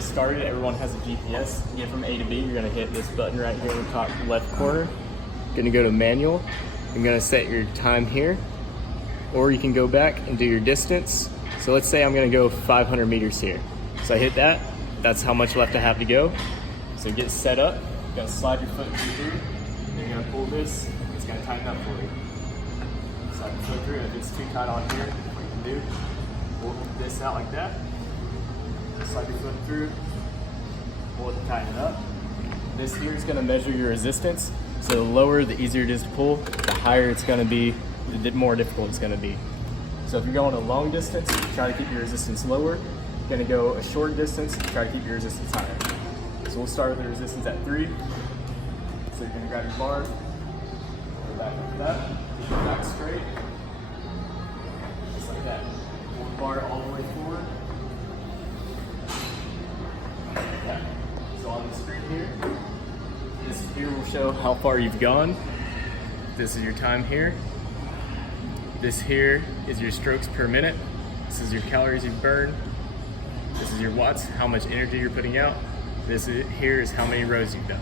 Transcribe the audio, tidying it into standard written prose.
get started, everyone has a GPS. To get from A to B, you're gonna hit this button right here in the top left corner. Gonna go to manual. You're gonna set your time here, or you can go back and do your distance. So let's say I'm gonna go 500 meters here. So I hit that, that's how much left I have to go. So get set up, you're gonna slide your foot through, then you're gonna pull this, it's gonna tighten up for you. Slide your foot through, if it's too tight on here, what you can do, pull this out like that, slide your foot through, pull it to tighten it up. This here is gonna measure your resistance. So the lower, the easier it is to pull, the higher it's gonna be, the more difficult it's gonna be. So if you're going a long distance, try to keep your resistance lower. You're gonna go a short distance, try to keep your resistance higher. So we'll start with the resistance at 3. So you're gonna grab your bar, go back like that, keep your back straight, just like that. Pull the bar all the way forward. Like that. So on the screen here, this here will show how far you've gone. This is your time here. This here is your strokes per minute. This is your calories you've burned. This is your watts, how much energy you're putting out. This here is how many rows you've done.